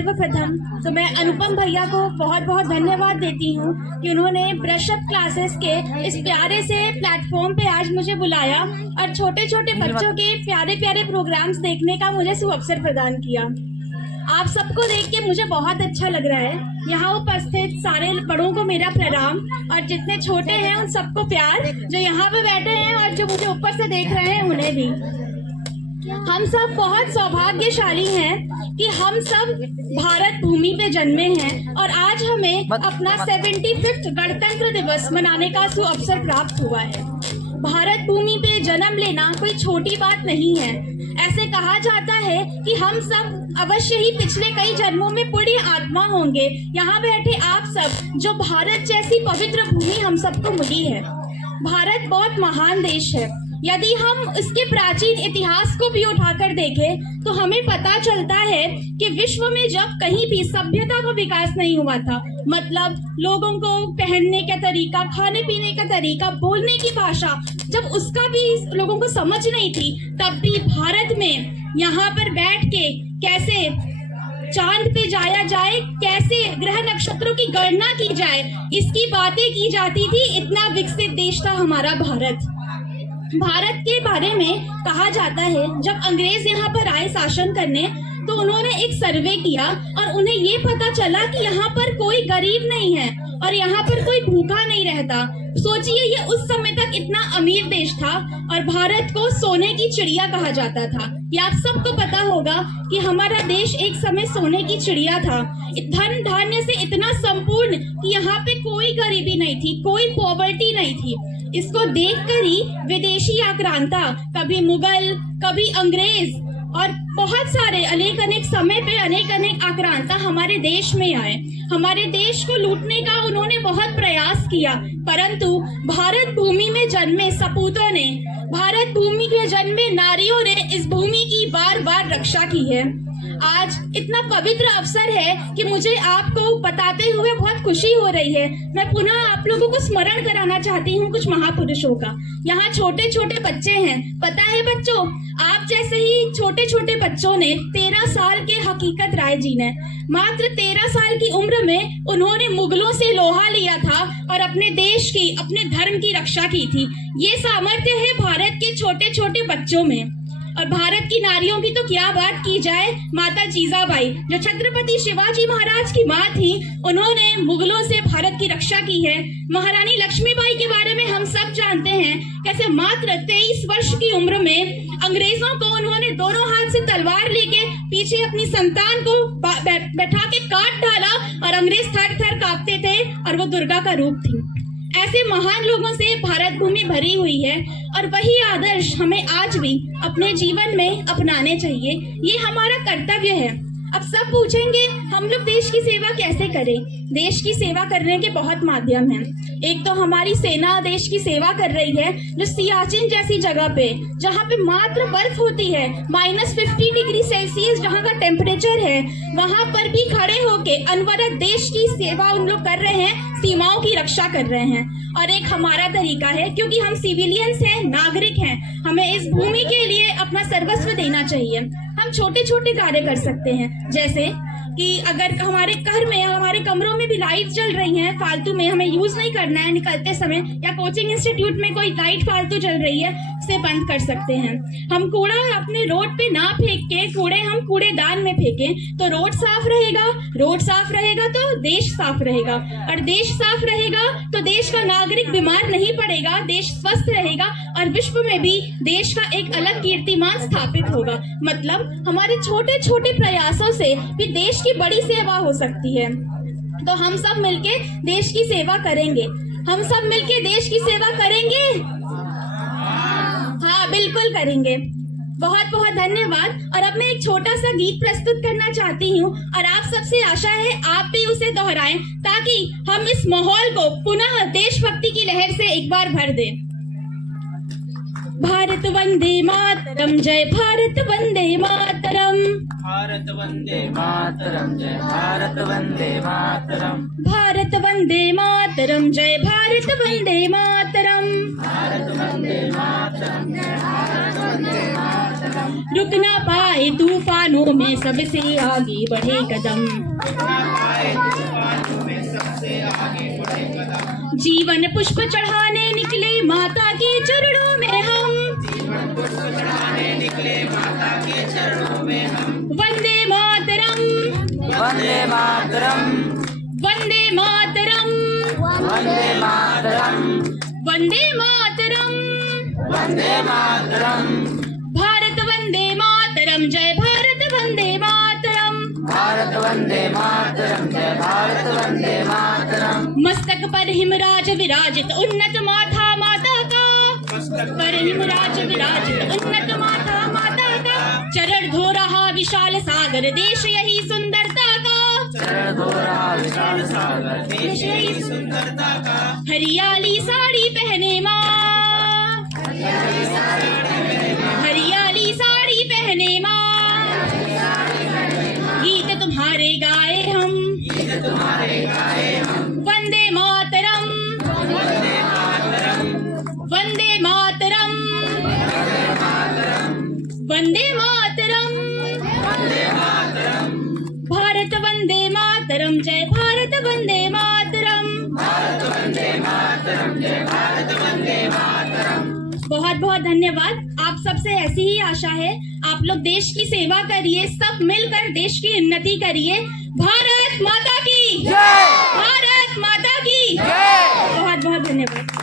सर्वप्रथम तो मैं अनुपम भैया को बहुत बहुत धन्यवाद देती हूँ कि उन्होंने ब्रश अप क्लासेस के इस प्यारे से प्लेटफॉर्म पे आज मुझे बुलाया और छोटे छोटे बच्चों के प्यारे प्यारे प्रोग्राम्स देखने का मुझे सुअवसर प्रदान किया। आप सबको देख के मुझे बहुत अच्छा लग रहा है। यहाँ उपस्थित सारे बड़ों को मेरा प्रणाम और जितने छोटे हैं उन सबको प्यार, जो यहाँ पे बैठे हैं और जो मुझे ऊपर से देख रहे हैं उन्हें भी। हम सब बहुत सौभाग्यशाली हैं कि हम सब भारत भूमि पे जन्मे हैं और आज हमें अपना 75वां गणतंत्र दिवस मनाने का सुअवसर प्राप्त हुआ है। भारत भूमि पे जन्म लेना कोई छोटी बात नहीं है। ऐसे कहा जाता है कि हम सब अवश्य ही पिछले कई जन्मों में पुण्य आत्मा होंगे। यहाँ बैठे आप सब, जो भारत जैसी पवित्र भूमि हम सबको मिली है। भारत बहुत महान देश है। यदि हम इसके प्राचीन इतिहास को भी उठाकर देखें तो हमें पता चलता है कि विश्व में जब कहीं भी सभ्यता का विकास नहीं हुआ था, मतलब लोगों को पहनने का तरीका, खाने पीने का तरीका, बोलने की भाषा, जब उसका भी लोगों को समझ नहीं थी, तब भी भारत में यहाँ पर बैठ के कैसे चांद पे जाया जाए, कैसे ग्रह नक्षत्रों की गणना की जाए, इसकी बातें की जाती थी। इतना विकसित देश था हमारा भारत। भारत के बारे में कहा जाता है जब अंग्रेज यहाँ पर आए शासन करने तो उन्होंने एक सर्वे किया और उन्हें ये पता चला कि यहाँ पर कोई गरीब नहीं है और यहाँ पर कोई भूखा नहीं रहता। सोचिए, ये उस समय तक इतना अमीर देश था और भारत को सोने की चिड़िया कहा जाता था। ये आप सबको पता होगा कि हमारा देश एक समय सोने की चिड़िया था, धन धान्य से इतना संपूर्ण कि यहाँ पे कोई गरीबी नहीं थी, कोई पॉवर्टी नहीं थी। इसको देखकर ही विदेशी आक्रांता, कभी मुगल, कभी अंग्रेज और बहुत सारे अनेक समय पे अनेक आक्रांता हमारे देश में आए। हमारे देश को लूटने का उन्होंने बहुत प्रयास किया, परंतु भारत भूमि में जन्मे सपूतों ने, भारत भूमि में जन्मे नारियों ने इस भूमि की बार बार रक्षा की है। आज इतना पवित्र अवसर है कि मुझे आपको बताते हुए बहुत खुशी हो रही है। मैं पुनः आप लोगों को स्मरण कराना चाहती हूँ कुछ महापुरुषों का। यहाँ छोटे छोटे बच्चे हैं। पता है बच्चों, आप जैसे ही छोटे छोटे बच्चों ने 13 साल के हकीकत राय जी ने मात्र 13 साल की उम्र में उन्होंने मुगलों से लोहा लिया था और अपने देश की, अपने धर्म की रक्षा की थी। ये सामर्थ्य है भारत के छोटे छोटे बच्चों में। और भारत की नारियों की तो क्या बात की जाए। माता जीजाबाई, जो छत्रपति शिवाजी महाराज की माँ थी, उन्होंने मुगलों से भारत की रक्षा की है। महारानी लक्ष्मीबाई के बारे में हम सब जानते हैं, कैसे मात्र 23 वर्ष की उम्र में अंग्रेजों को उन्होंने दोनों हाथ से तलवार लेके पीछे अपनी संतान को बैठा के काट डाला और अंग्रेज थर थर कांपते थे और वो दुर्गा का रूप थी। ऐसे महान लोगों से भारत भूमि भरी हुई है और वही आदर्श हमें आज भी अपने जीवन में अपनाने चाहिए। ये हमारा कर्तव्य है। अब सब पूछेंगे हम लोग देश की सेवा कैसे करें। देश की सेवा करने के बहुत माध्यम हैं। एक तो हमारी सेना देश की सेवा कर रही है, जो सियाचिन जैसी जगह पे, जहाँ पे मात्र बर्फ होती है, -50 डिग्री सेल्सियस जहाँ का टेम्परेचर है, वहाँ पर भी खड़े होके अनवरत देश की सेवा उन लोग कर रहे हैं, सीमाओं की रक्षा कर रहे हैं। और एक हमारा तरीका है, क्योंकि हम सिविलियंस हैं, नागरिक हैं, हमें इस भूमि के लिए अपना सर्वस्व देना चाहिए। हम छोटे छोटे कार्य कर सकते हैं, जैसे कि अगर हमारे घर में, हमारे कमरों में भी लाइट जल रही हैं फालतू में, हमें यूज नहीं करना है निकलते समय, या कोचिंग इंस्टीट्यूट में कोई लाइट फालतू जल रही है, उसे बंद कर सकते हैं। हम कूड़ा अपने रोड पे ना फेंक के कूड़े हम कूड़ेदान में फेंकें तो रोड साफ रहेगा, रोड साफ रहेगा तो देश साफ रहेगा, और देश साफ रहेगा तो देश का नागरिक बीमार नहीं पड़ेगा, देश स्वस्थ रहेगा और विश्व में भी देश का एक अलग कीर्तिमान स्थापित होगा। मतलब हमारे छोटे छोटे प्रयासों से भी देश की बड़ी सेवा हो सकती है। तो हम सब मिलके देश की सेवा करेंगे। हम सब मिलके देश की सेवा करेंगे। हाँ, बिल्कुल करेंगे। बहुत बहुत धन्यवाद। और अब मैं एक छोटा सा गीत प्रस्तुत करना चाहती हूँ और आप सबसे आशा है आप भी उसे दोहराएं, ताकि हम इस माहौल को पुनः देशभक्ति की लहर से एक बार भर दें। भारत वंदे मातरम, जय भारत वंदे मातरम, भारत वंदे मातरम, जय भारत वंदे मातरम, भारत वंदे मातरम, जय भारत वंदे मातरम, भारत वंदे मातरम, जय भारत वंदे मातरम, रुक ना पाए तूफानों में सबसे आगे बढ़े कदम। जीवन पुष्प चढ़ाने निकले माता के चरणों में हम। वंदे मातरम, वंदे मातरम, वंदे मातरम, वंदे मातरम, वंदे मातरम, वंदे मातरम। भारत वंदे मातरम, जय भारत वंदे मातरम। भारत वंदे मातरम, जय भारत वंदे मातरम। मस्तक पर हिमराज विराजित उन्नत माथा माता का। मस्तक पर हिमराज विराजित उन्नत माथा माता का। चरण धो रहा विशाल सागर देश यही सुंदरता का। चरण धो रहा विशाल सागर देश यही सुंदरता का। हरियाली साड़ी पहने माँ, हरियाली साड़ी पहने माँ। गीत तुम्हारे गाए हम, वंदे मातरम, वंदे मातरम, वंदे मातरम, भारत वंदे मातरम, जय भारत वंदे मातरम। बहुत बहुत धन्यवाद। आप सबसे ऐसी ही आशा है, आप लोग देश की सेवा करिए, सब मिलकर देश की उन्नति करिए। भारत माता की जय, भारत माता की जय। बहुत बहुत धन्यवाद।